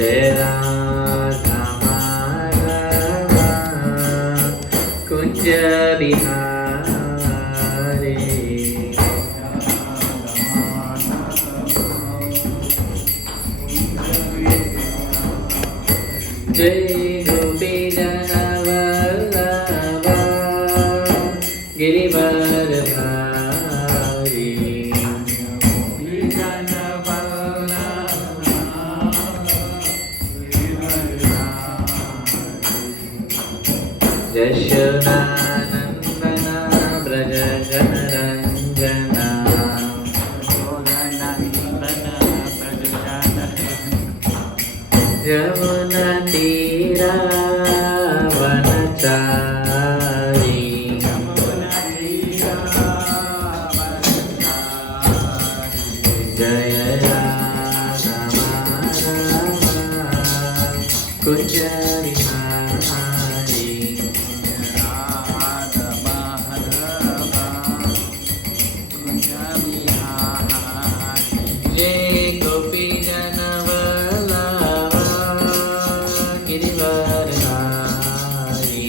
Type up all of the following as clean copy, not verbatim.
Jai Radha Madhava Kunja Bihari Jai Gopi Jana Vallabha Girivaradhari Yashodanandana Braja Janaranjana Yamuna Tira Vanachari Jaya Radha Madhava Kunja Bihari Jai Gopi Jana Vallabha Girivaradhari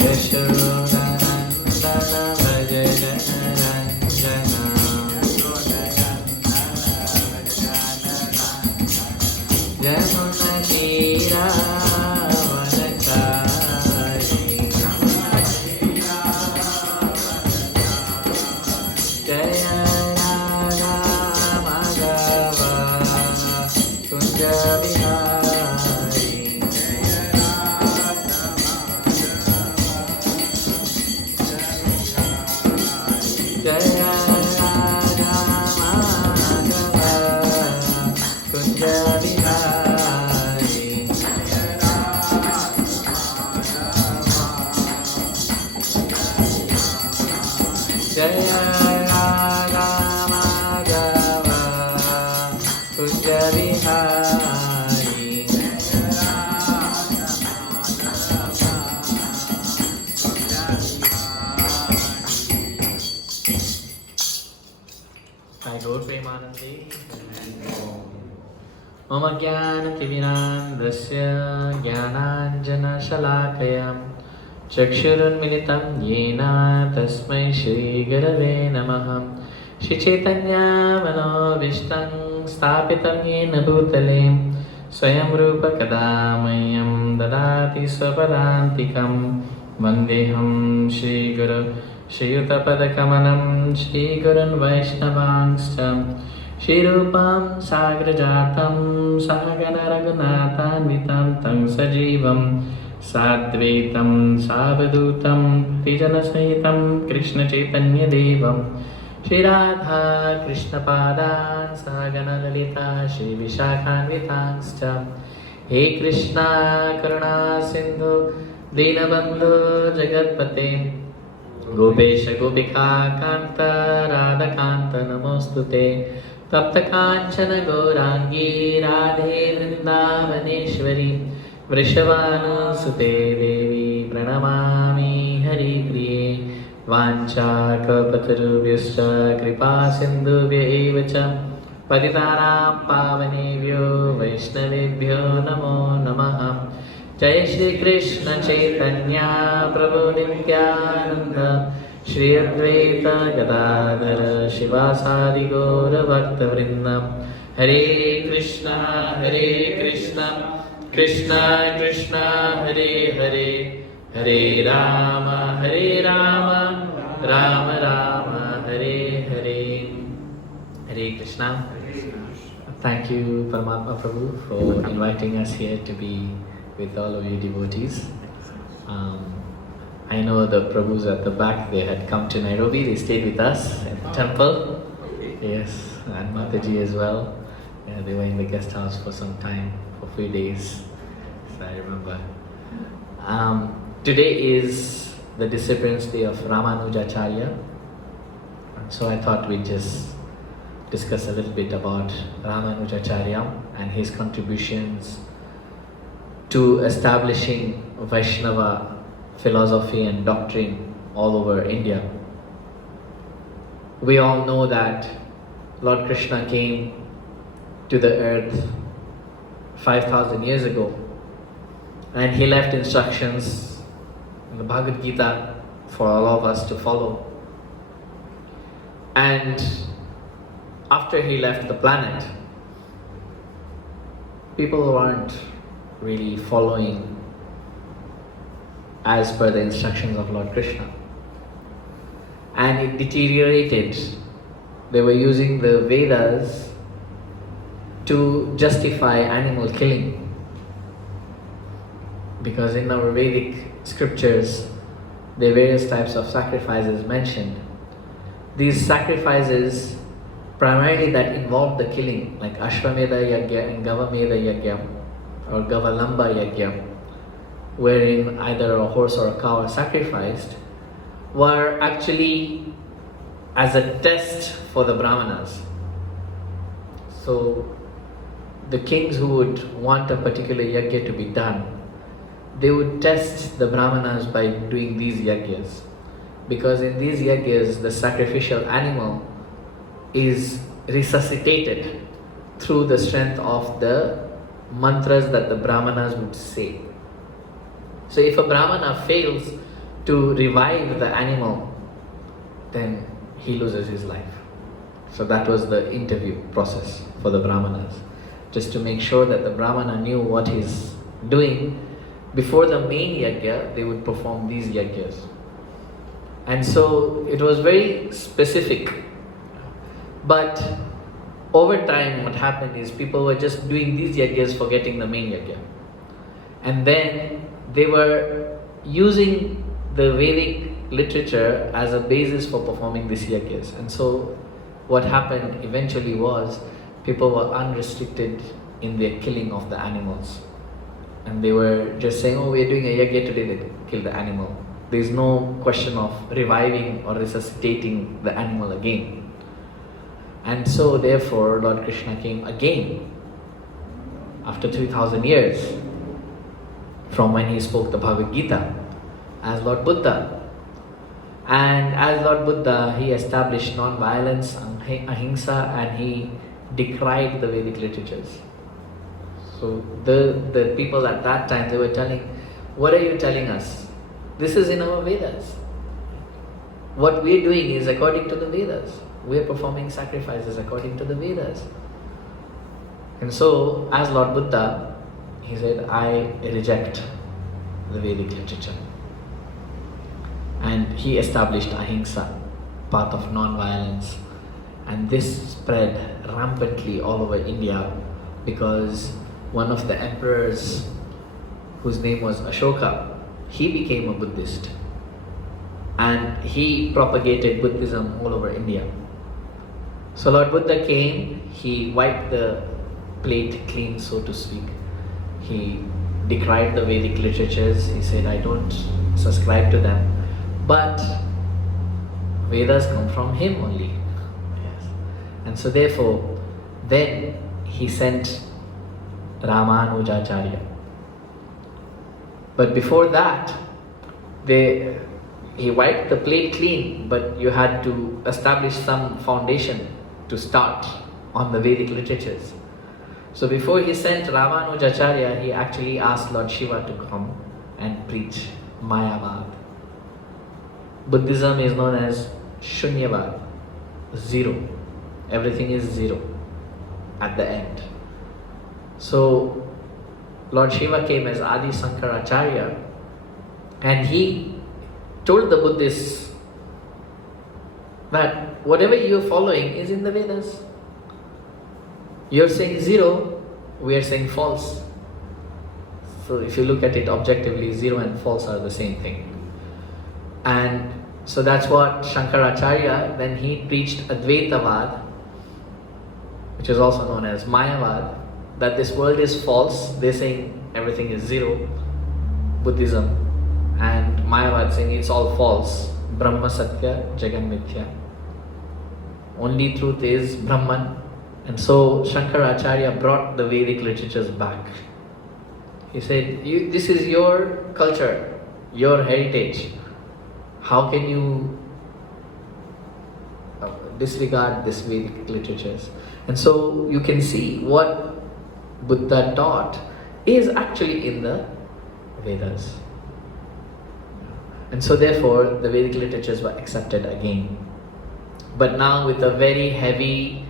Yashodanandana Braja Janaranjana Yamuna Tira Vanachari Jaya Radha Madhava Kunja Bihari Jaya Radha Madhava Kunja Bihari Jaya Radha Madhava Kunja Bihari I go Premanandi Mama Jnana Timirandasya Jnananjana Shalakayam Chakshurunmilitam Yena Tasmai Shri Gurave Namaha Shri Chaitanya Manobishtam Sthapitam Yena Bhutale Swayam Rupa Kadamayam Dadati Swapadantikam Vandeham Shri Guru Shri Yutapadakamalam Shri Gurun Vaishnavangstam Shri Rupam Sagrajatam Sagana Raghunathanvitam Tam Sajivam Sadvaitam Savadutam Tijana Sahitam Krishna Chaitanya Devam Shri Radha Krishna Padan Sagana Lalita Shri Vishakhanvitangscha He Krishna Karuna Sindhu Dinabandhu Jagatpate Gopesha Gopika Kanta Radha Kanta Namostute Tapta Kanchana Gaurangi Radhe Vrindavaneshwari Vrishabhanu Sute Devi Pranamami Hari Priye Vancha Kalpatarubhyascha Kripa Sindhubhya Evacha Patitaram Pavanebhyo Vaishnavebhyo Namo Namaha Jai Shri Krishna Chaitanya Prabhu Nityananda Shri Advaita Gadadhara Shivasadi Gaura Bhakta Vrindam Hare Krishna Krishna Krishna Hare Hare Hare Rama Rama Rama Hare Hare Hare Krishna. Thank you Paramatma Prabhu for inviting us here to be with all of you devotees. I know the Prabhus at the back, they had come to Nairobi, they stayed with us at the temple. Yes, and Mataji as well. Yeah, they were in the guest house for some time, for a few days, so I remember. Today is the disappearance day of Ramanujacharya. So I thought we'd just discuss a little bit about Ramanujacharya and his contributions to establishing Vaishnava philosophy and doctrine all over India. We all know that Lord Krishna came to the earth 5,000 years ago, and he left instructions in the Bhagavad Gita for all of us to follow. And after he left the planet, people weren't really following as per the instructions of Lord Krishna. And it deteriorated. They were using the Vedas to justify animal killing. Because in our Vedic scriptures, there are various types of sacrifices mentioned. These sacrifices primarily that involve the killing, like Ashwamedha Yajna and Gavamedha Yajna or Gavalamba Yajna, wherein either a horse or a cow are sacrificed, were actually as a test for the Brahmanas. So the kings who would want a particular yajna to be done, they would test the Brahmanas by doing these yajnas. Because in these yajnas, the sacrificial animal is resuscitated through the strength of the mantras that the Brahmanas would say. So if a Brahmana fails to revive the animal, then he loses his life. So that was the interview process for the Brahmanas, just to make sure that the Brahmana knew what he's doing. Before the main yajna, they would perform these yajnas. And so it was very specific. But over time what happened is people were just doing these yajnas forgetting the main yajna. And then they were using the Vedic literature as a basis for performing these yajnas. And so what happened eventually was people were unrestricted in their killing of the animals. And they were just saying, oh, we're doing a yajna today, they kill the animal. There's no question of reviving or resuscitating the animal again. And so therefore Lord Krishna came again after 2000 years from when he spoke the Bhagavad Gita as Lord Buddha. And as Lord Buddha, he established non-violence, ahimsa, and he decried the Vedic literatures. So the people at that time, they were telling, what are you telling us? This is in our Vedas. What we're doing is according to the Vedas. We're performing sacrifices according to the Vedas. And so, as Lord Buddha, he said, I reject the Vedic literature. And he established ahimsa, path of non-violence. And this spread rampantly all over India because one of the emperors, whose name was Ashoka, he became a Buddhist. And he propagated Buddhism all over India. So Lord Buddha came, he wiped the plate clean, so to speak. He decried the Vedic literatures. He said, I don't subscribe to them. But Vedas come from him only. Yes. And so therefore, then he sent Ramanujacharya. But before that, he wiped the plate clean, but you had to establish some foundation to start on the Vedic literatures. So before he sent Ramanujacharya, he actually asked Lord Shiva to come and preach Mayavad. Buddhism is known as Shunyavad, zero. Everything is zero at the end. So Lord Shiva came as Adi Sankaracharya, and he told the Buddhists that whatever you're following is in the Vedas. You're saying zero, we are saying false. So if you look at it objectively, zero and false are the same thing. And so that's what Shankaracharya, then he preached Advaitavad, which is also known as Mayavad, that this world is false. They're saying everything is zero, Buddhism, and Mayavad saying it's all false. Brahma Satya, Jagan Mithya. Only truth is Brahman. And so Shankaracharya brought the Vedic literatures back. He said, this is your culture, your heritage. How can you disregard this Vedic literatures. And so you can see what Buddha taught is actually in the Vedas. And so therefore the Vedic literatures were accepted again. But now with a very heavy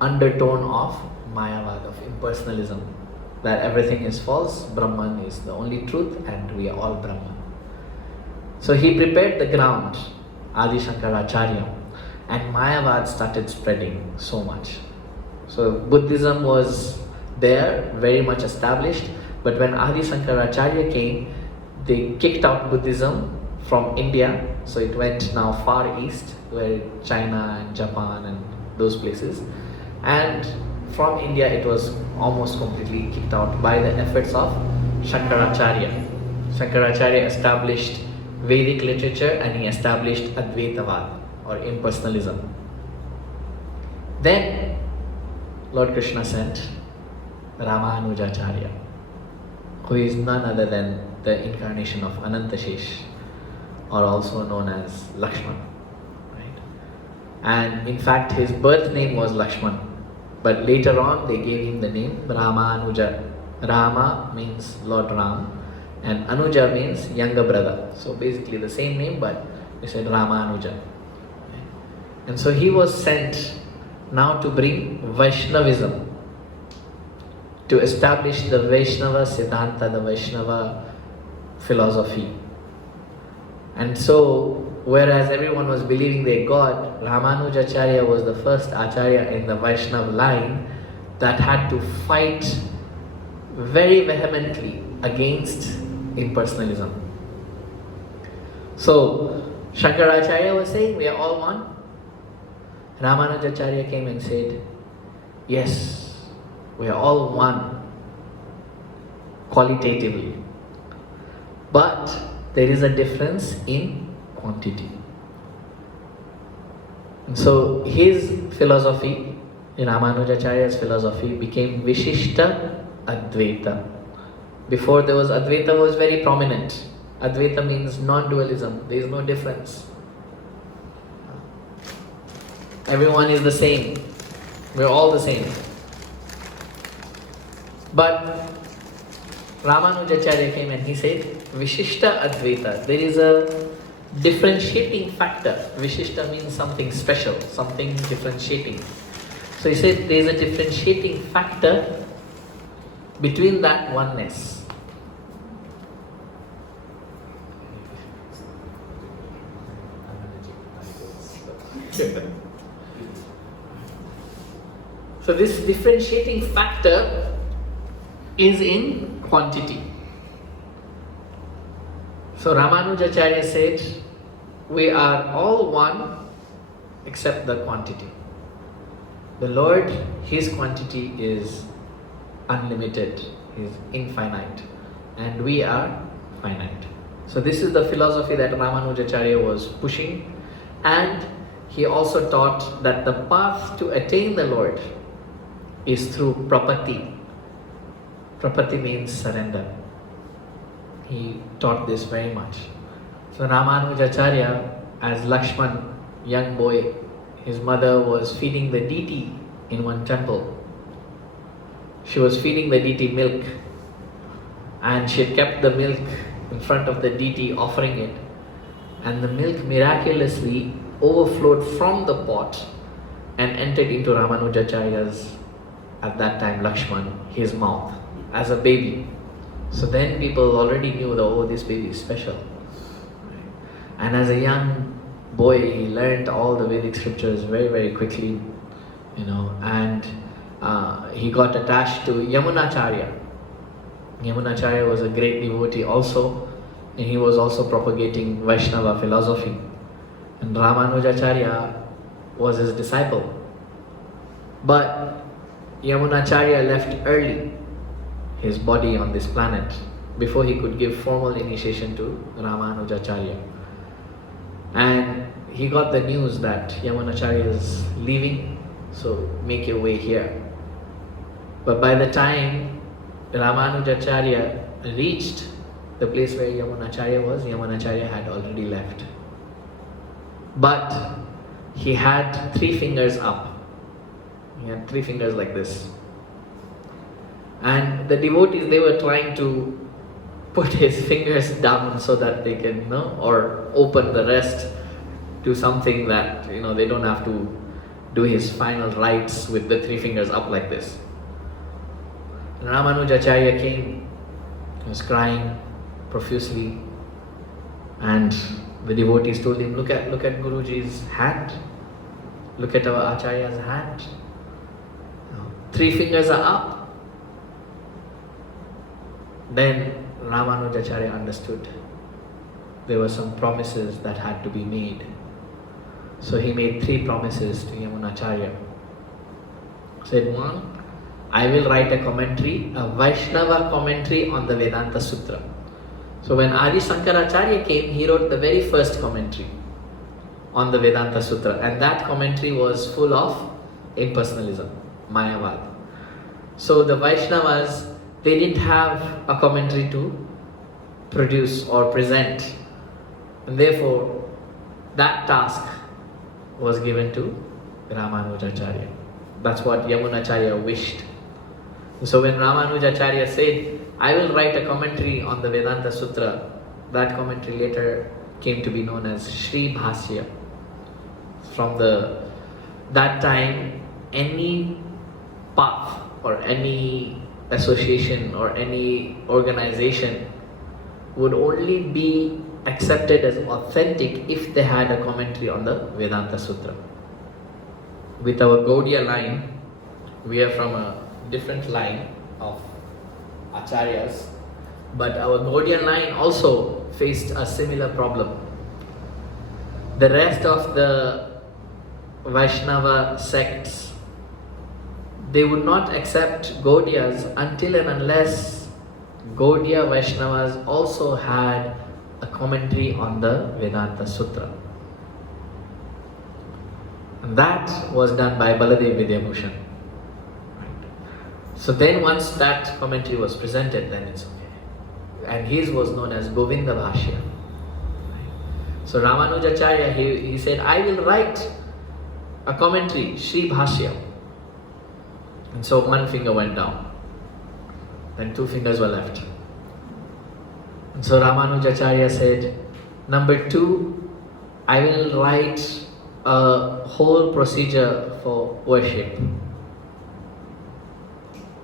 undertone of Mayavad, of impersonalism, that everything is false, Brahman is the only truth, and we are all Brahman. So he prepared the ground, Adi Shankaracharya, and Mayavad started spreading so much. So Buddhism was there, very much established, but when Adi Shankaracharya came, they kicked out Buddhism from India, so it went now far east, where China and Japan and those places, and from India it was almost completely kicked out by the efforts of Shankaracharya. Shankaracharya established Vedic literature and he established Advaitavad or impersonalism. Then Lord Krishna sent Ramanujacharya, who is none other than the incarnation of Anantashesh, or also known as Lakshman. Right? And in fact his birth name was Lakshman, but later on they gave him the name Ramanuja. Rama means Lord Ram, and Anuja means younger brother. So basically the same name, but they said Ramanuja. And so he was sent now to bring Vaishnavism, to establish the Vaishnava Siddhanta, the Vaishnava philosophy. And so, whereas everyone was believing their God, Ramanujacharya was the first Acharya in the Vaishnava line that had to fight very vehemently against impersonalism. So, Shankaracharya was saying, we are all one. Ramanujacharya came and said, yes, we are all one, qualitatively. But there is a difference in quantity. And so his philosophy, Ramanujacharya's philosophy, became Vishishta Advaita. Before there was Advaita was very prominent. Advaita means non-dualism, there is no difference. Everyone is the same. We're all the same. But Ramanujacharya came and he said, Vishishta Advaita. There is a differentiating factor. Vishishta means something special, something differentiating. So he said there is a differentiating factor between that oneness. So this differentiating factor is in quantity. So Ramanujacharya said, we are all one except the quantity. The Lord, His quantity is unlimited, is infinite, and we are finite. So this is the philosophy that Ramanujacharya was pushing, and he also taught that the path to attain the Lord is through prapatti. Prapatti means surrender. He taught this very much. So Ramanujacharya, as Lakshman, young boy, his mother was feeding the deity in one temple. She was feeding the deity milk, and she had kept the milk in front of the deity, offering it, and the milk miraculously overflowed from the pot and entered into Ramanujacharya's, at that time Lakshman, his mouth as a baby. So then people already knew that, oh, this baby is special. And as a young boy, he learned all the Vedic scriptures very, very quickly, and he got attached to Yamunacharya. Yamunacharya was a great devotee also, and he was also propagating Vaishnava philosophy. And Ramanujacharya was his disciple. But Yamunacharya left early his body on this planet before he could give formal initiation to Ramanujacharya. And he got the news that Yamunacharya is leaving, so make your way here. But by the time Ramanujacharya reached the place where Yamunacharya was, Yamunacharya had already left. But he had 3 fingers up. He had 3 fingers like this. And the devotees, they were trying to put his fingers down so that they can, or open the rest to something that, they don't have to do his final rites with the 3 fingers up like this. And Ramanujacharya came, he was crying profusely, and the devotees told him, look at Guruji's hand, look at our Acharya's hand. 3 fingers are up. Then Ramanujacharya understood there were some promises that had to be made. So he made 3 promises to Yamunacharya. Said, 1, I will write a commentary, a Vaishnava commentary on the Vedanta Sutra. So when Adi Shankaracharya came, he wrote the very first commentary on the Vedanta Sutra, and that commentary was full of impersonalism, Mayavad. So the Vaishnavas, they didn't have a commentary to produce or present, and therefore that task was given to Ramanujacharya. That's what Yamunacharya wished. So when Ramanujacharya said, I will write a commentary on the Vedanta Sutra, that commentary later came to be known as Sri Bhashya. From that time, any path or any association or any organization would only be accepted as authentic if they had a commentary on the Vedanta Sutra. With our Gaudiya line, we are from a different line of Acharyas, but our Gaudiya line also faced a similar problem. The rest of the Vaishnava sects, they would not accept Gaudiyas until and unless Gaudiya Vaishnavas also had a commentary on the Vedanta Sutra. And that was done by Baladev Vidyabhushan. So then once that commentary was presented, then it's okay. And his was known as Govinda Bhashya. So Ramanujacharya, he said, I will write a commentary, Sri Bhashya. And so 1 finger went down. Then 2 fingers were left. And so Ramanujacharya said, number 2, I will write a whole procedure for worship.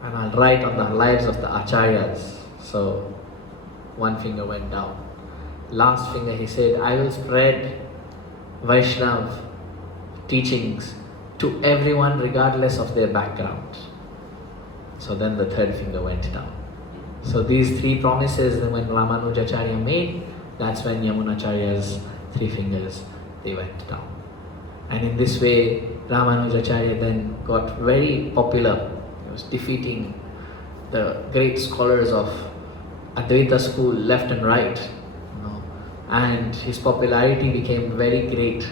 And I'll write on the lives of the Acharyas. So 1 finger went down. Last finger he said, I will spread Vaishnav teachings to everyone regardless of their background. So then the 3rd finger went down. So these 3 promises, when Ramanujacharya made, that's when Yamunacharya's 3 fingers, they went down. And in this way, Ramanujacharya then got very popular. He was defeating the great scholars of Advaita school left and right. And his popularity became very great.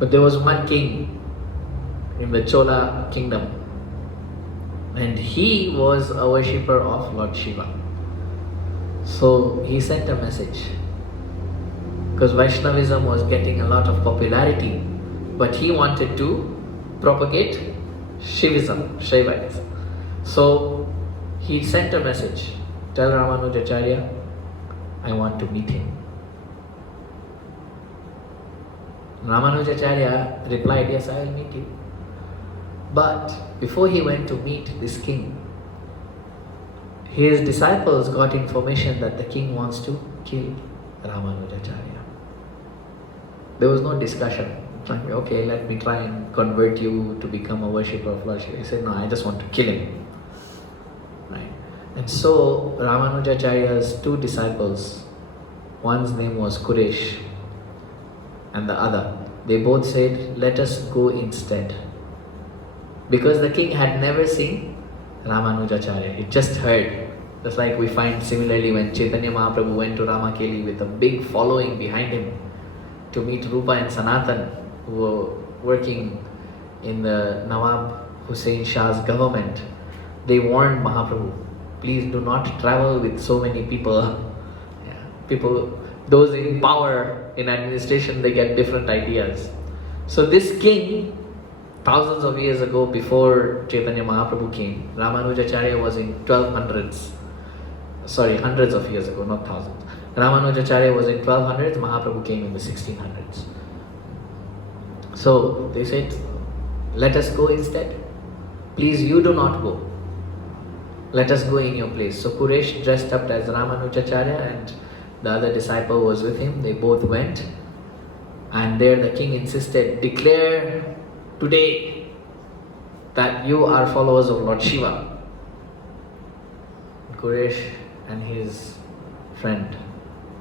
But there was one king in the Chola kingdom, and he was a worshipper of Lord Shiva. So he sent a message, because Vaishnavism was getting a lot of popularity, but he wanted to propagate Shivism, Shaivism. So he sent a message, tell Ramanujacharya, I want to meet him. Ramanujacharya replied, yes, I will meet you. But before he went to meet this king, his disciples got information that the king wants to kill Ramanujacharya. There was no discussion. Okay, let me try and convert you to become a worshipper of Lord Shiva. He said, no, I just want to kill him. Right? And so Ramanujacharya's 2 disciples, one's name was Kuresh and the other, they both said, let us go instead. Because the king had never seen Ramanujacharya, he just heard. Just like we find similarly when Chaitanya Mahaprabhu went to Ramakeli with a big following behind him to meet Rupa and Sanatan, who were working in the Nawab Hussain Shah's government. They warned Mahaprabhu, please do not travel with so many people. People, those in power, in administration, they get different ideas. So this king, thousands of years ago, before Chaitanya Mahaprabhu came, Ramanujacharya was in 1200s. Sorry, hundreds of years ago, not thousands. Ramanujacharya was in 1200s, Mahaprabhu came in the 1600s. So they said, let us go instead. Please, you do not go. Let us go in your place. So Kuresh dressed up as Ramanujacharya and the other disciple was with him. They both went. And there the king insisted, declare today that you are followers of Lord Shiva. Kuresh and his friend,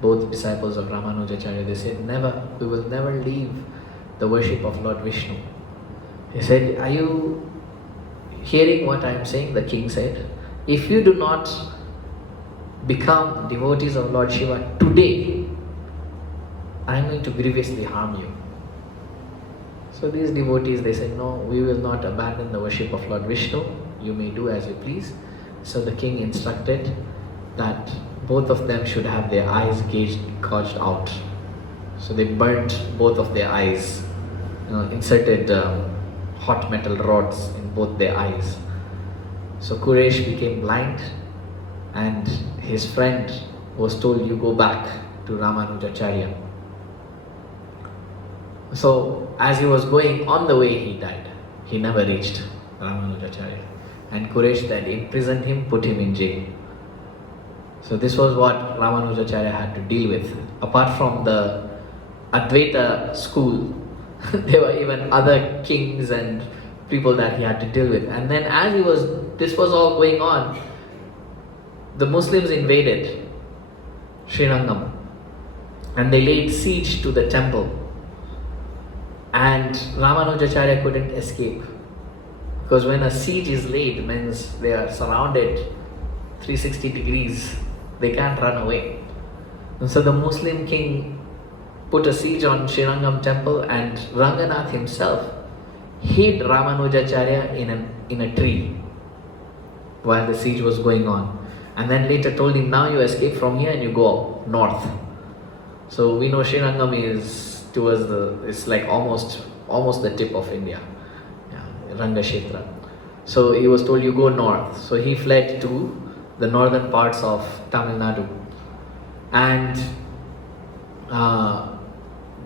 both disciples of Ramanujacharya, they said, never, we will never leave the worship of Lord Vishnu. He said, are you hearing what I am saying? The king said, if you do not become devotees of Lord Shiva today, I am going to grievously harm you. So these devotees, they said, no, we will not abandon the worship of Lord Vishnu. You may do as you please. So the king instructed that both of them should have their eyes gouged out. So they burnt both of their eyes, inserted hot metal rods in both their eyes. So Kuresh became blind and his friend was told, you go back to Ramanujacharya. So as he was going on the way, he died. He never reached Ramanujacharya. And Kuresh then imprisoned him, put him in jail. So this was what Ramanujacharya had to deal with. Apart from the Advaita school, there were even other kings and people that he had to deal with. And then as this was all going on, the Muslims invaded Srirangam and they laid siege to the temple. And Ramanujacharya couldn't escape. Because when a siege is laid, means they are surrounded 360 degrees, they can't run away. And so the Muslim king put a siege on Srirangam temple and Ranganath himself hid Ramanujacharya in a tree while the siege was going on. And then later told him, now you escape from here and you go north. So we know Srirangam is towards it's like almost the tip of India, Ranga Kshetra. So he was told, you go north. So he fled to the northern parts of Tamil Nadu. And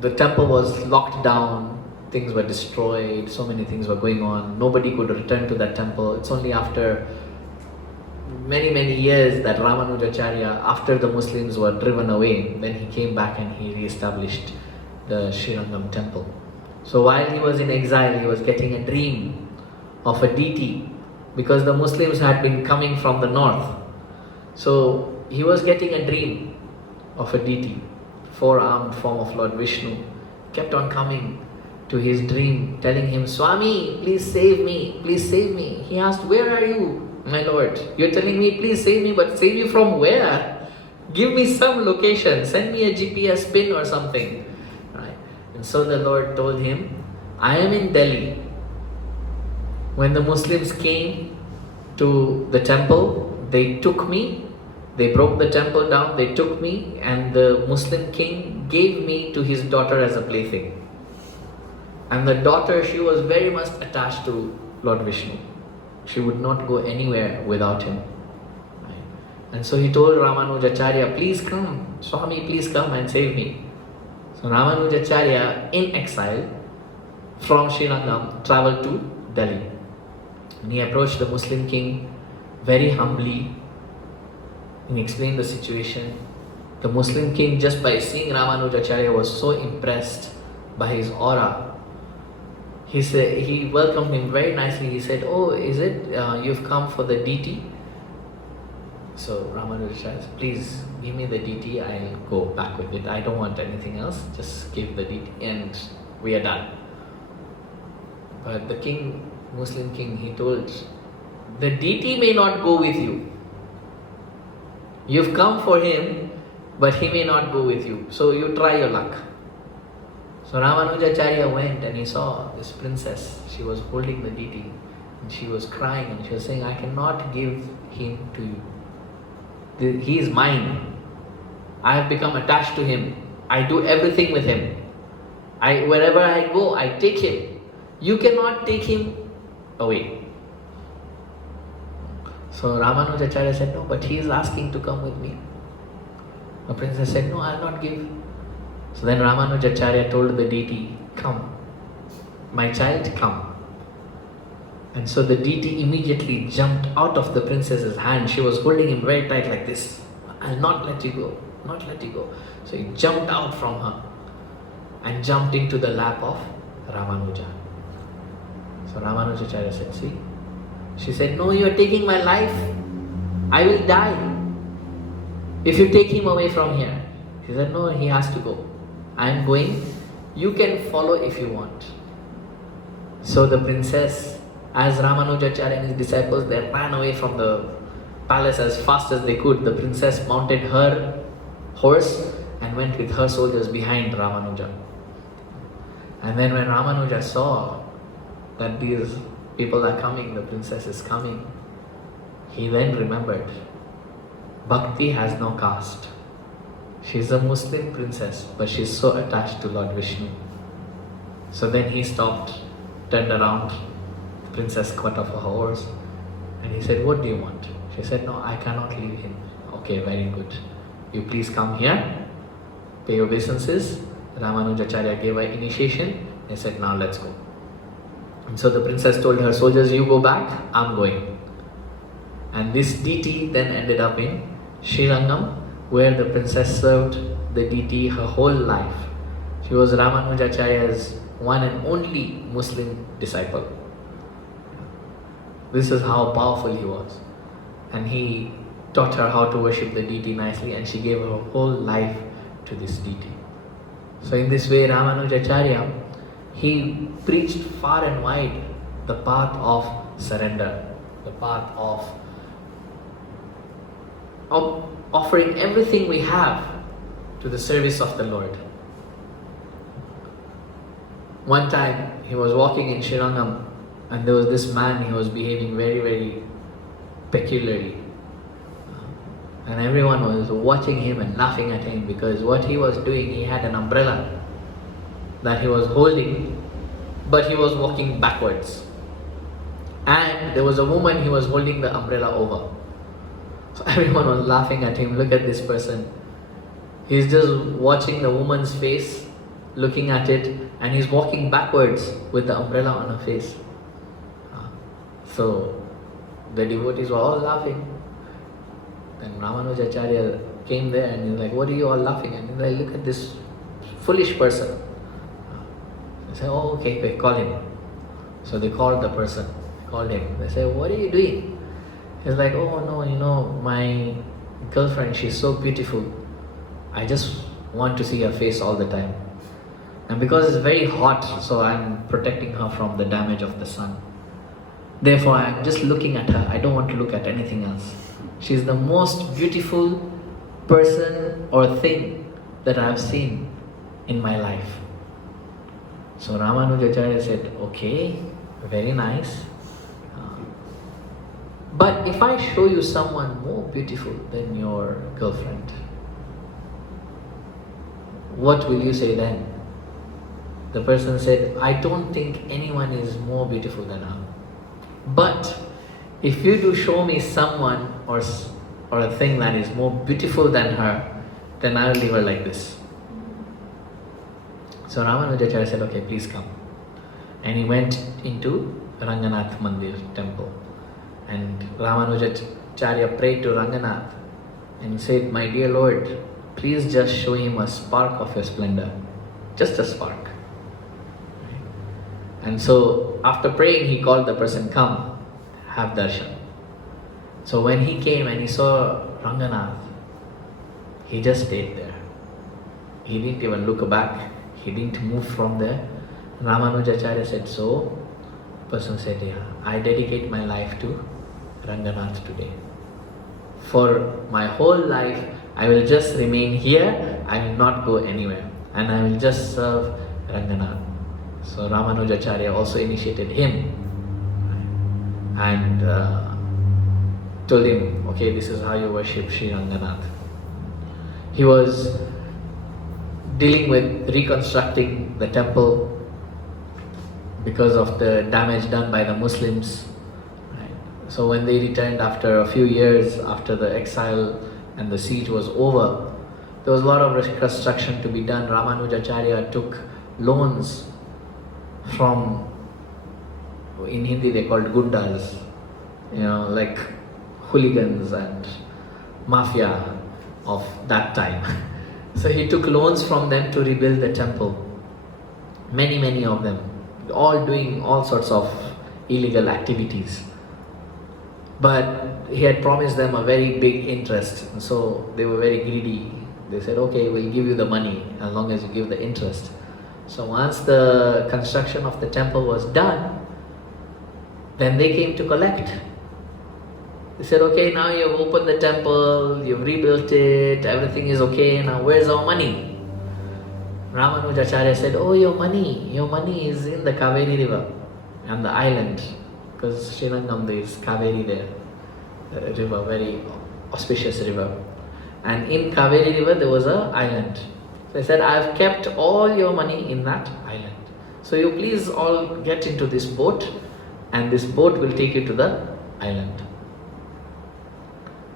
the temple was locked down, things were destroyed, so many things were going on. Nobody could return to that temple. It's only after many years that Ramanujacharya, after the Muslims were driven away, then he came back and he re-established the Srirangam temple. So while he was in exile, he was getting a dream of a deity because the Muslims had been coming from the north. So he was getting a dream of a deity, four-armed form of Lord Vishnu, kept on coming to his dream, telling him, Swami, please save me, please save me. He asked, where are you, my Lord? You're telling me, please save me, but save me from where? Give me some location, send me a GPS pin or something. Right? And so the Lord told him, I am in Delhi. When the Muslims came to the temple, they took me, they broke the temple down, they took me, and the Muslim king gave me to his daughter as a plaything. And the daughter, she was very much attached to Lord Vishnu. She would not go anywhere without him. Right? And so he told Ramanujacharya, please come, Swami, please come and save me. So Ramanujacharya, in exile from Srirangam, traveled to Delhi. And he approached the Muslim king very humbly and explained the situation. The Muslim king, just by seeing Ramanujacharya, was so impressed by his aura. He welcomed him very nicely. He said, oh, is it you've come for the deity? So Ramanujacharya said, please give me the deity, I'll go back with it. I don't want anything else, just give the deity and we are done. But the king, Muslim king, he told, the deity may not go with you. You've come for him, but he may not go with you. So you try your luck. So Ramanujacharya went and he saw this princess. She was holding the deity and she was crying and she was saying, I cannot give him to you. He is mine. I have become attached to him. I do everything with him. Wherever I go, I take him. You cannot take him away. So Ramanujacharya said, no, but he is asking to come with me. The princess said, no, I'll not give. So then Ramanujacharya told the deity, come, my child, come. And so the deity immediately jumped out of the princess's hand. She was holding him very tight like this. I'll not let you go, not let you go. So he jumped out from her and jumped into the lap of Ramanuja. So Ramanujacharya said, see? She said, no, you are taking my life. I will die if you take him away from here. She said, no, he has to go. I am going. You can follow if you want. So the princess, as Ramanujacharya and his disciples, they ran away from the palace as fast as they could. The princess mounted her horse and went with her soldiers behind Ramanuja. And then when Ramanuja saw that these people are coming, the princess is coming, he then remembered, Bhakti has no caste. She's a Muslim princess, but she's so attached to Lord Vishnu. So then he stopped, turned around, the princess got off her horse, and he said, what do you want? She said, no, I cannot leave him. Okay, very good. You please come here, pay obeisances. Ramanujacharya gave her initiation. They said, now let's go. And so the princess told her soldiers, you go back, I'm going. And this deity then ended up in Srirangam, where the princess served the deity her whole life. She was Ramanujacharya's one and only Muslim disciple. This is how powerful he was. And he taught her how to worship the deity nicely, and she gave her whole life to this deity. So in this way, Ramanujacharya, he preached far and wide the path of surrender, the path of offering everything we have to the service of the Lord. One time, he was walking in Srirangam, and there was this man, he was behaving very, very peculiarly. And everyone was watching him and laughing at him, because what he was doing, he had an umbrella that he was holding, but he was walking backwards. And there was a woman he was holding the umbrella over. So everyone was laughing at him. Look at this person. He's just watching the woman's face, looking at it, and he's walking backwards with the umbrella on her face. So the devotees were all laughing. Then Ramanujacharya came there and he's like, what are you all laughing at? And he's like, look at this foolish person. They said, oh, okay, call him. So they called the person, called him. They said, what are you doing? He's like, oh no, my girlfriend, she's so beautiful. I just want to see her face all the time. And because it's very hot, so I'm protecting her from the damage of the sun. Therefore, I'm just looking at her. I don't want to look at anything else. She's the most beautiful person or thing that I've seen in my life. So Ramanujacharya said, okay, very nice. But if I show you someone more beautiful than your girlfriend, what will you say then? The person said, I don't think anyone is more beautiful than her. But if you do show me someone or a thing that is more beautiful than her, then I will leave her like this. So Ramanujacharya said, okay, please come. And he went into Ranganath Mandir temple. And Ramanujacharya prayed to Ranganath and said, my dear Lord, please just show him a spark of your splendor. Just a spark. And so after praying, he called the person, come, have darshan. So when he came and he saw Ranganath, he just stayed there. He didn't even look back. He didn't move from there. Ramanujacharya said, so? The person said, yeah, I dedicate my life to Ranganath today. For my whole life, I will just remain here. I will not go anywhere. And I will just serve Ranganath. So Ramanujacharya also initiated him and told him, okay, this is how you worship Sri Ranganath. He was dealing with reconstructing the temple because of the damage done by the Muslims. Right? So when they returned after a few years, after the exile and the siege was over, there was a lot of reconstruction to be done. Ramanujacharya took loans from, in Hindi they called gundas, like hooligans and mafia of that time. So he took loans from them to rebuild the temple. Many of them, all doing all sorts of illegal activities. But he had promised them a very big interest, and so they were very greedy. They said, okay, we'll give you the money as long as you give the interest. So once the construction of the temple was done, then they came to collect. They said, okay, now you've opened the temple, you've rebuilt it, everything is okay, now where's our money? Ramanujacharya said, oh, your money is in the Kaveri river and the island, because Srirangam there is Kaveri there, a river, very auspicious river. And in Kaveri river there was an island. So he said, I've kept all your money in that island. So you please all get into this boat, and this boat will take you to the island.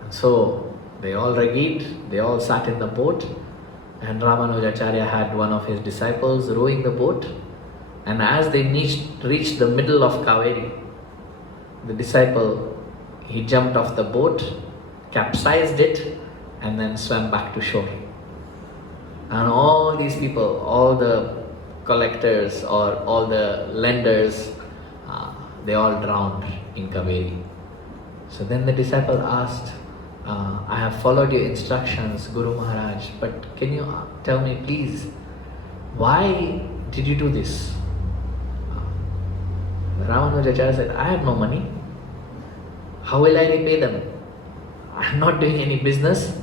And so they all agreed, they all sat in the boat, and Ramanujacharya had one of his disciples rowing the boat. And as they reached the middle of Kaveri, the disciple, he jumped off the boat, capsized it, and then swam back to shore. And all these people, all the collectors or all the lenders, they all drowned in Kaveri. So then the disciple asked, I have followed your instructions, Guru Maharaj, but can you tell me please, why did you do this? Ramanujacharya said, I have no money. How will I repay them? I am not doing any business,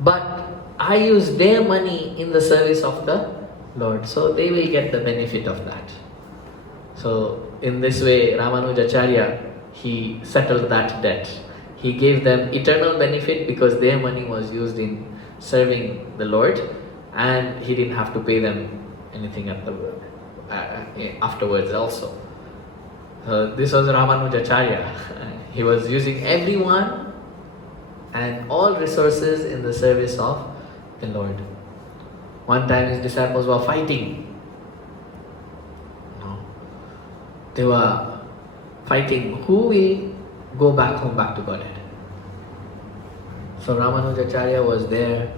but I use their money in the service of the Lord, so they will get the benefit of that. So in this way, Ramanujacharya, he settled that debt. He gave them eternal benefit because their money was used in serving the Lord, and he didn't have to pay them anything afterwards also. This was Ramanujacharya. He was using everyone and all resources in the service of the Lord. One time his disciples were fighting. They were fighting who will go back home, back to Godhead. So Ramanujacharya was there,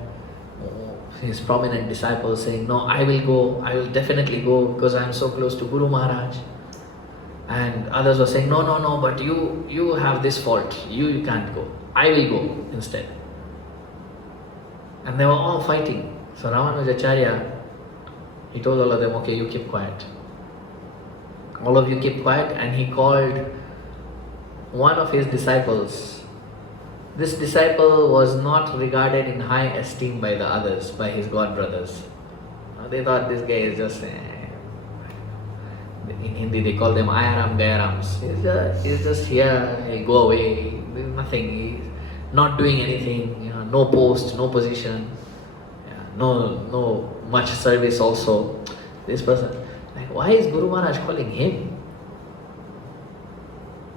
his prominent disciples saying, no, I will go, I will definitely go because I am so close to Guru Maharaj. And others were saying, no, but you have this fault, you can't go, I will go instead. And they were all fighting. So Ramanujacharya, he told all of them, okay, you keep quiet. All of you keep quiet, and he called one of his disciples. This disciple was not regarded in high esteem by the others, by his god brothers. They thought this guy is just, in Hindi they call them Ayaram Gayarams. He's just here, he'll go away, there's nothing, he's not doing anything, no post, no position, no much service also. This person, like, why is Guru Maharaj calling him?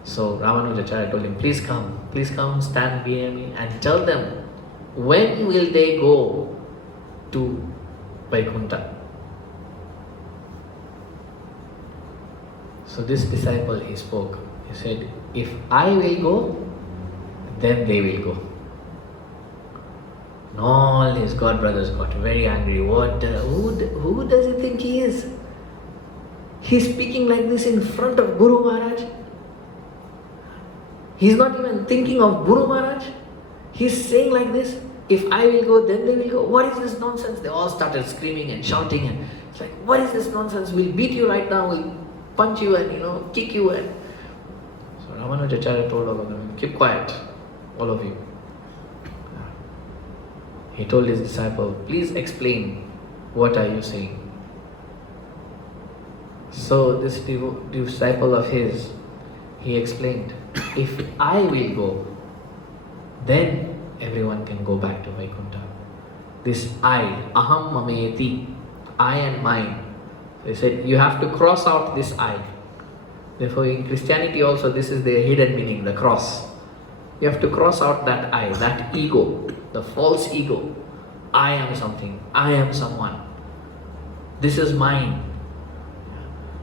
So Ramanujacharya told him, please come, stand near me and tell them, when will they go to Vaikuntha? So this disciple, he spoke. He said, if I will go, then they will go. And all his god brothers got very angry. Who does he think he is? He's speaking like this in front of Guru Maharaj. He's not even thinking of Guru Maharaj. He's saying like this, if I will go, then they will go. What is this nonsense? They all started screaming and shouting, and it's like, what is this nonsense? We'll beat you right now, we'll punch you and kick you. And so Ramanujacharya told all of them, keep quiet, all of you. He told his disciple, please explain, what are you saying? So this disciple of his, he explained, if I will go, then everyone can go back to Vaikuntha. This I, aham mameti, I and mine. They said, you have to cross out this I. Therefore, in Christianity also, this is the hidden meaning, the cross. You have to cross out that I, that ego, the false ego. I am something, I am someone. This is mine.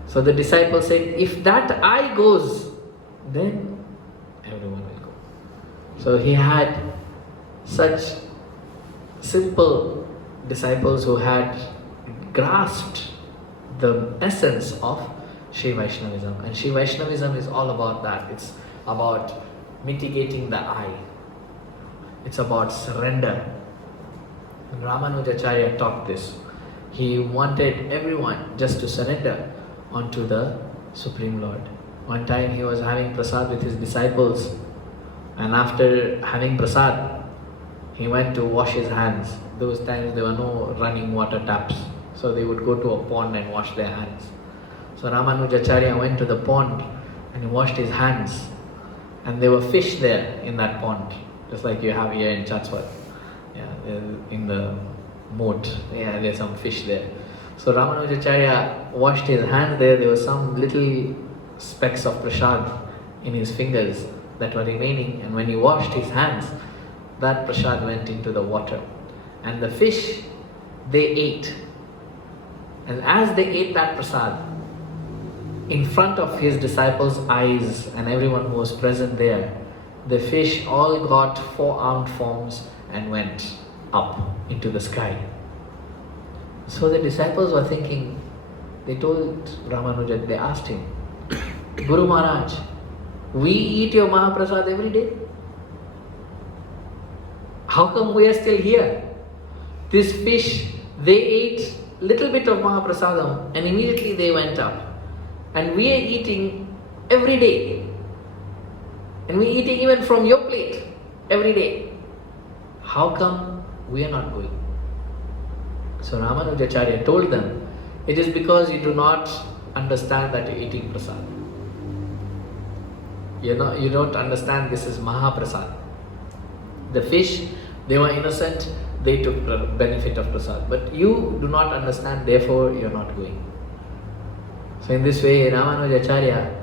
So the disciple said, if that I goes, then everyone will go. So he had such simple disciples who had grasped the essence of Sri Vaishnavism. And Sri Vaishnavism is all about that. It's about mitigating the I. It's about surrender. And Ramanujacharya taught this. He wanted everyone just to surrender onto the Supreme Lord. One time he was having prasad with his disciples, and after having prasad, he went to wash his hands. Those times there were no running water taps, so they would go to a pond and wash their hands. So Ramanujacharya went to the pond and he washed his hands, and there were fish there in that pond, just like you have here in Chatsworth. In the moat, there's some fish there. So Ramanujacharya washed his hands there. There were some little specks of prasad in his fingers that were remaining, and when he washed his hands, that prasad went into the water. And the fish, they ate. And as they ate that prasad, in front of his disciples' eyes and everyone who was present there, the fish all got four-armed forms and went up into the sky. So the disciples were thinking, they told Ramanuja, they asked him, Guru Maharaj, we eat your Mahaprasad every day. How come we are still here? This fish, they ate little bit of Mahaprasadam and immediately they went up. And we are eating every day. And we are eating even from your plate every day. How come we are not going? So Ramanujacharya told them, it is because you do not understand that you are eating prasad. You don't understand this is Mahaprasad. The fish, they were innocent, they took benefit of prasad. But you do not understand, therefore you are not going. So in this way, Ramanujacharya,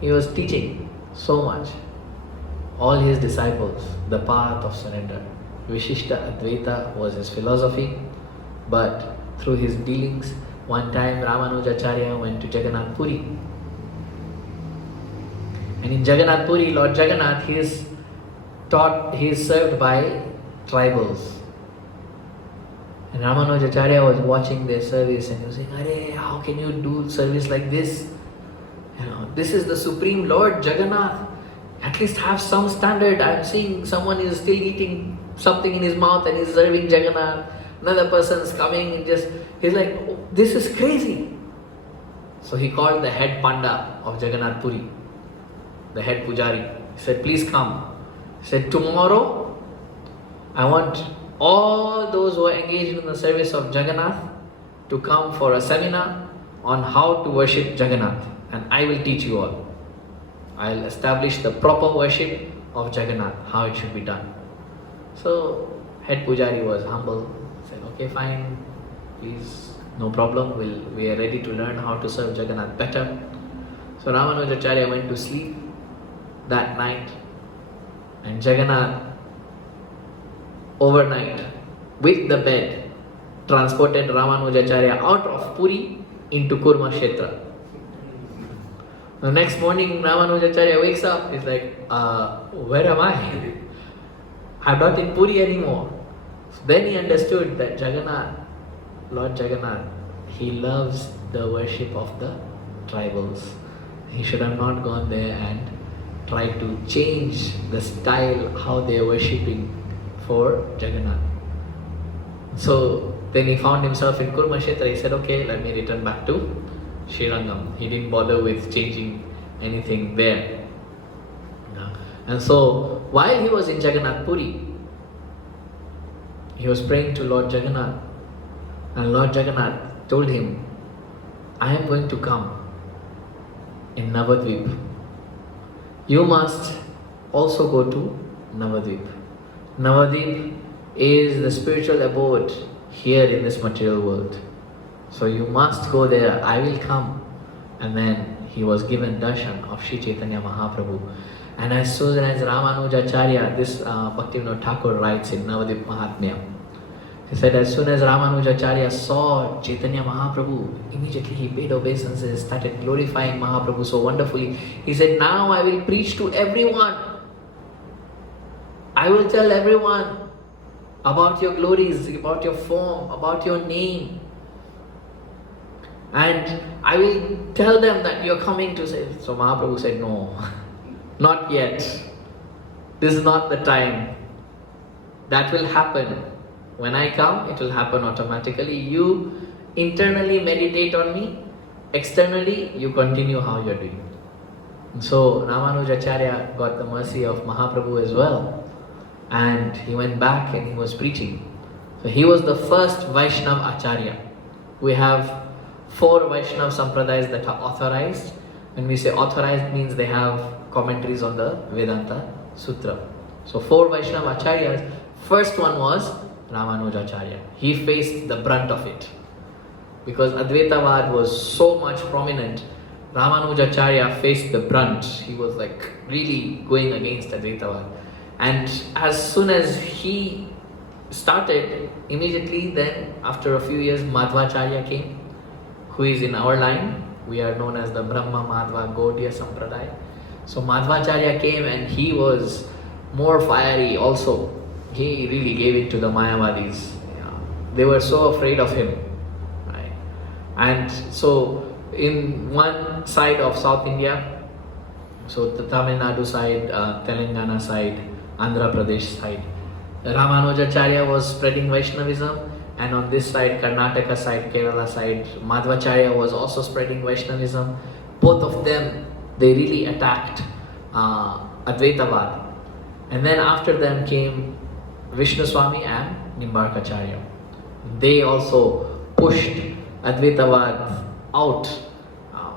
he was teaching so much. All his disciples, the path of surrender. Vishishta Advaita was his philosophy. But through his dealings, one time Ramanujacharya went to Jagannath Puri. And in Jagannath Puri, Lord Jagannath, he is served by tribals. And Ramanujacharya was watching their service and he was saying, Arey, how can you do service like this? This is the Supreme Lord Jagannath. At least have some standard. I'm seeing someone is still eating something in his mouth and he's serving Jagannath. Another person's coming and he's like, oh, this is crazy. So he called the head Panda of Jagannath Puri, the head Pujari. He said, please come. He said, tomorrow I want all those who are engaged in the service of Jagannath to come for a seminar on how to worship Jagannath, and I will teach you all. I'll establish the proper worship of Jagannath, how it should be done. So head Pujari was humble, said, okay, fine, please, no problem, we are ready to learn how to serve Jagannath better. So Ramanujacharya went to sleep that night, and Jagannath overnight with the bed transported Ramanujacharya out of Puri into Kurma Kshetra. The next morning Ramanujacharya wakes up, he's like, where am I? I'm not in Puri anymore. So then he understood that Jagannath, Lord Jagannath, he loves the worship of the tribals. He should have not gone there and tried to change the style how they are worshipping for Jagannath. So then he found himself in Kurma Kshetra. He said, okay, let me return back to Srirangam. He didn't bother with changing anything there. And so while he was in Jagannath Puri, he was praying to Lord Jagannath, and Lord Jagannath told him, I am going to come in Navadvip. You must also go to Navadvip. Navadvip is the spiritual abode here in this material world. So you must go there, I will come. And then he was given darshan of Sri Chaitanya Mahaprabhu. And as soon as Ramanujacharya, this Bhaktivinoda Thakur writes in Navadip Mahatmya, he said as soon as Ramanujacharya saw Chaitanya Mahaprabhu, immediately he paid obeisances, started glorifying Mahaprabhu so wonderfully. He said, now I will preach to everyone. I will tell everyone about your glories, about your form, about your name. And I will tell them that you're coming to save. So Mahaprabhu said, no, not yet. This is not the time. That will happen. When I come, it will happen automatically. You internally meditate on me. Externally, you continue how you're doing. So Ramanujacharya got the mercy of Mahaprabhu as well. And he went back and he was preaching. So he was the first Vaishnava Acharya. We have 4 Vaishnava Sampradayas that are authorized. When we say authorized, means they have commentaries on the Vedanta Sutra. So 4 Vaishnava Acharyas. First one was Ramanujacharya. He faced the brunt of it. Because Advaitavad was so much prominent, Ramanujacharya faced the brunt. He was like really going against Advaitavad. And as soon as he started, immediately then after a few years Madhvacharya came, who is in our line. We are known as the Brahma Madhva Gaudiya Sampradaya. So Madhvacharya came and he was more fiery also. He really gave it to the Mayavadis. They were so afraid of him. Right? And so in one side of South India, so the Tamil Nadu side, Telangana side, Andhra Pradesh side, Ramanujacharya was spreading Vaishnavism, and on this side, Karnataka side, Kerala side, Madhvacharya was also spreading Vaishnavism. Both of them, they really attacked Advaitavad. And then after them came Vishnu Swami and Nimbarkacharya. They also pushed Advaitavad out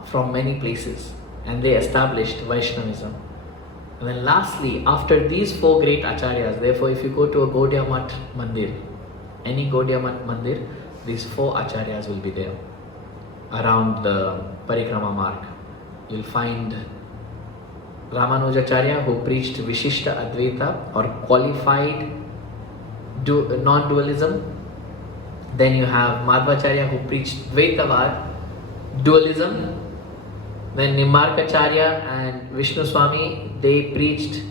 from many places, and they established Vaishnavism. And then lastly, after these 4 great Acharyas, therefore if you go to a Gaudiya Math Mandir, any Gaudiya Math Mandir, these 4 Acharyas will be there around the Parikrama mark. You'll find Ramanujacharya, who preached Vishishta Advaita or qualified non-dualism. Then you have Madhvacharya, who preached Dvaitavad, dualism. Then Nimbarkacharya and Vishnu Swami, they preached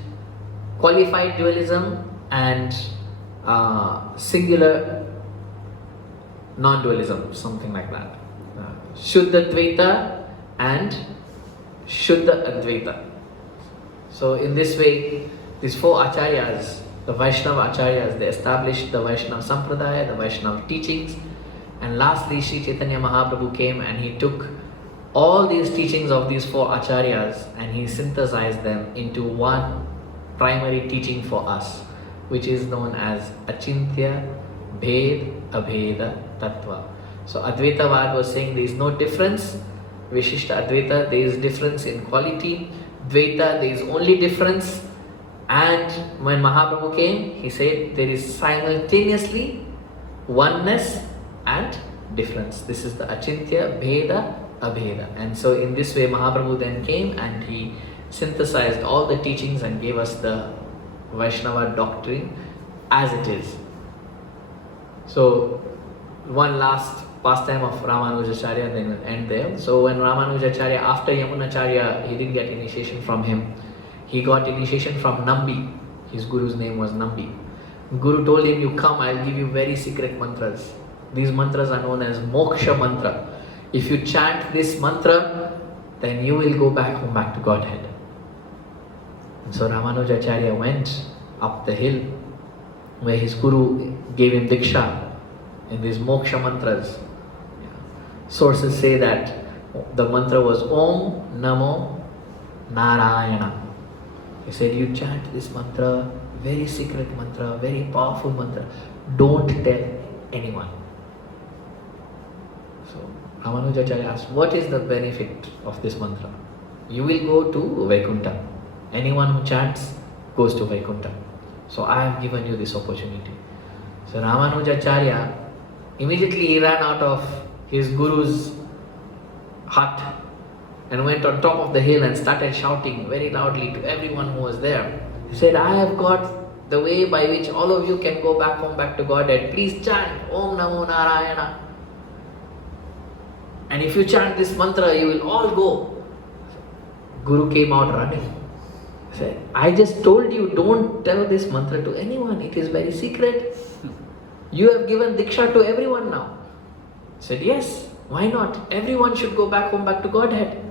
qualified dualism and singular non-dualism, something like that. Shuddha Dvaita and Shuddha Advaita. So in this way, these 4 Acharyas, the Vaishnava Acharyas, they established the Vaishnava Sampradaya, the Vaishnava teachings. And lastly, Sri Chaitanya Mahaprabhu came and he took all these teachings of these 4 Acharyas and he synthesized them into one primary teaching for us, which is known as Achintya Bhed Abheda Tattva. So Advaitavad was saying there is no difference. Vishishta Advaita, there is difference in quality. Dvaita, there is only difference. And when Mahaprabhu came, he said there is simultaneously oneness and difference. This is the Achintya Bheda Abheda. And so in this way Mahaprabhu then came and he synthesized all the teachings and gave us the Vaishnava doctrine as it is. So one last pastime of Ramanujacharya, then we'll end there. So when Ramanujacharya, after Yamunacharya, he didn't get initiation from him. He got initiation from Nambi. His guru's name was Nambi. Guru told him, you come, I'll give you very secret mantras. These mantras are known as Moksha Mantra. If you chant this mantra, then you will go back home, back to Godhead. And so Ramanujacharya went up the hill where his guru gave him Diksha in these Moksha Mantras. Sources say that the mantra was Om Namo Narayana. He said, you chant this mantra, very secret mantra, very powerful mantra. Don't tell anyone. So Ramanujacharya asked, what is the benefit of this mantra? You will go to Vaikuntha. Anyone who chants goes to Vaikuntha. So I have given you this opportunity. So Ramanujacharya, immediately he ran out of his guru's hut and went on top of the hill and started shouting very loudly to everyone who was there. He said, I have got the way by which all of you can go back home, back to Godhead. Please chant Om Namo Narayana. And if you chant this mantra, you will all go. Guru came out running. He said, I just told you, don't tell this mantra to anyone. It is very secret. You have given Diksha to everyone now. He said, yes, why not? Everyone should go back home, back to Godhead.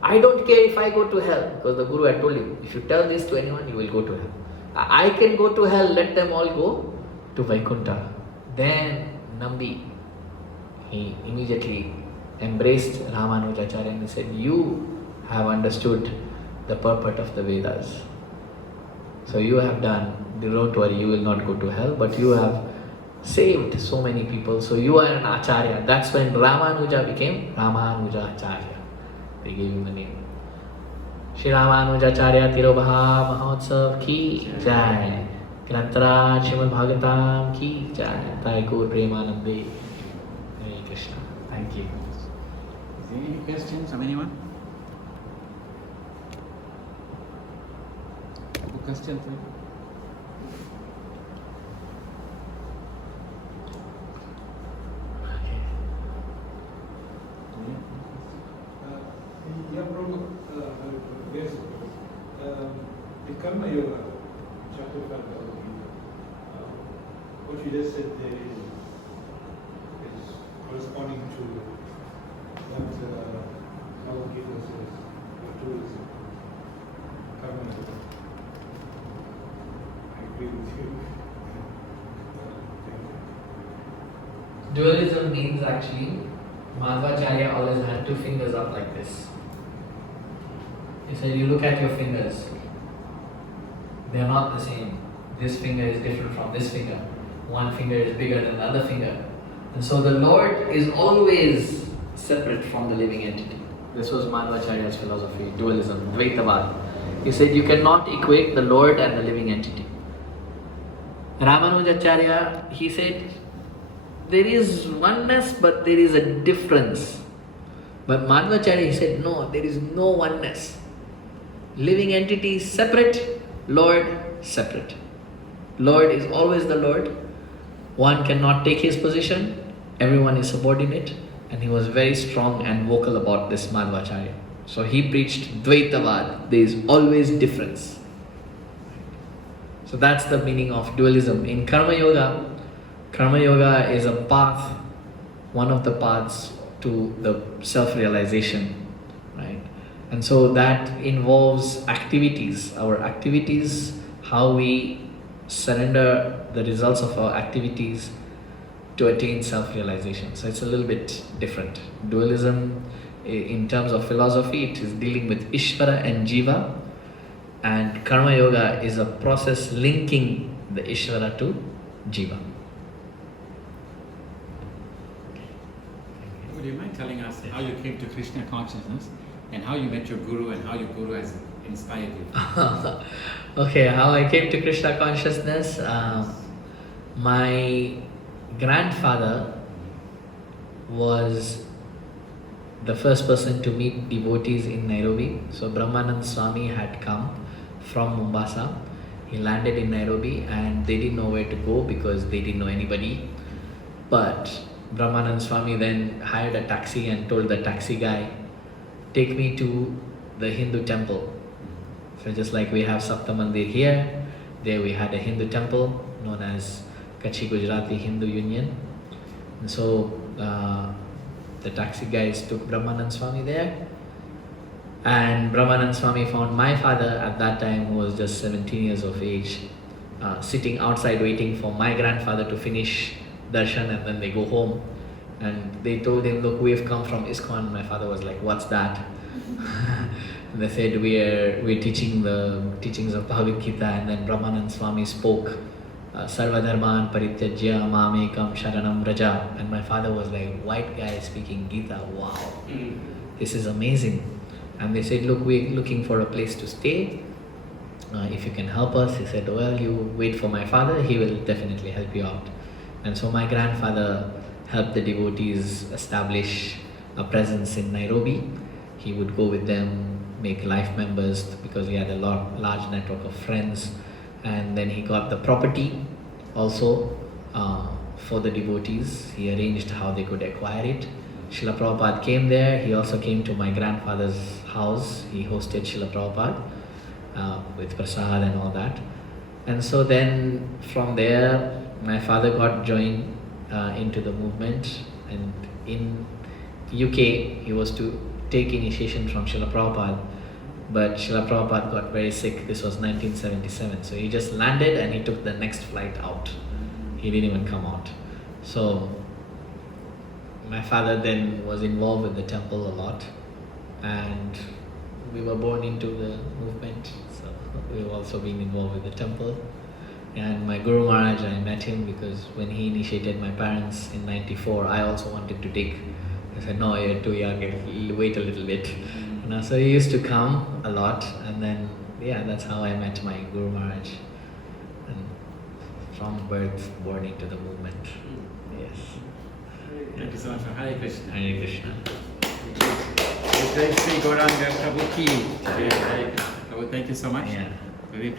I don't care if I go to hell, because the Guru had told him, if you tell this to anyone, you will go to hell. I can go to hell, let them all go to Vaikuntha. Then Nambi, he immediately embraced Ramanujacharya and he said, you have understood the purport of the Vedas. So you have done, don't worry, you will not go to hell, but you have saved so many people. So you are an Acharya. That's when Ramanuja became Ramanujacharya. They gave him the name. Shri Ramanujacharya Tirobha Mahotsav ki jai. Grantara Srimad Bhagavatam ki jai. Nitai Gaur Premanande. Hare Krishna. Thank you. Is there any questions from anyone? Questions? Yeah, Prema, yes, the Karma Yoga, chapter 5, what you just said there is corresponding to what our Gita says, the tourism, Karma Yoga. I agree with you. Dualism means actually, Madhvacharya always had two fingers up like this. He said, you look at your fingers, they are not the same. This finger is different from this finger. One finger is bigger than the other finger. And so the Lord is always separate from the living entity. This was Madhvacharya's philosophy, dualism, Dvaitavad. He said, you cannot equate the Lord and the living entity. Ramanujacharya, he said, there is oneness, but there is a difference. But Madhvacharya, he said, no, there is no oneness. Living entity separate, Lord separate. Lord is always the Lord. One cannot take his position. Everyone is subordinate. And he was very strong and vocal about this Madhvacharya. So he preached Dvaitavad. There is always difference. So that's the meaning of dualism. In Karma Yoga is a path, one of the paths to the self-realization, right? And so that involves activities, our activities, how we surrender the results of our activities to attain self-realization. So it's a little bit different. Dualism, in terms of philosophy, it is dealing with Ishvara and Jiva, and Karma Yoga is a process linking the Ishvara to Jiva. Would you mind telling us how you came to Krishna consciousness and how you met your Guru and how your Guru has inspired you? Okay, how I came to Krishna consciousness. My grandfather was the first person to meet devotees in Nairobi. So Brahmanand Swami had come from Mombasa. He landed in Nairobi and they didn't know where to go because they didn't know anybody. But Brahmanand Swami then hired a taxi and told the taxi guy, take me to the Hindu temple. So just like we have Saptah Mandir here, there we had a Hindu temple known as Kachi Gujarati Hindu Union. And so the taxi guys took Brahmanand Swami there. And Brahmanand Swami found my father at that time, who was just 17 years of age, sitting outside waiting for my grandfather to finish darshan and then they go home. And they told him, look, we've come from ISKCON. My father was like, what's that? And they said, we're teaching the teachings of Bhagavad Gita. And then Brahmanand Swami spoke, Sarva Dharman Parityajya Mamekam Sharanam Raja. And my father was like, white guy speaking Gita, wow, this is amazing. And they said, look, we're looking for a place to stay. If you can help us. He said, well, you wait for my father, he will definitely help you out. And so my grandfather help the devotees establish a presence in Nairobi. He would go with them, make life members because he had a large network of friends, and then he got the property also for the devotees. He arranged how they could acquire it. Srila Prabhupada came there. He also came to my grandfather's house. He hosted Srila Prabhupada with prasad and all that. And so then from there, my father got joined into the movement, and in UK he was to take initiation from Srila Prabhupada, but Srila Prabhupada got very sick. This was 1977, so he just landed and he took the next flight out. He didn't even come out. So my father then was involved with the temple a lot, and we were born into the movement, so we've also been involved with the temple. And my Guru Maharaj, I met him because when he initiated my parents in 94, I also wanted to take. I said, no, you're too young, wait a little bit. So he used to come a lot, and then that's how I met my Guru Maharaj. And from birth, born into the movement. Yes. Thank you so much. Hare Krishna. Hare Krishna. HG Sri Gauranga Prabhu ki. Hare Krishna. Prabhu, thank you so much. Yeah. Very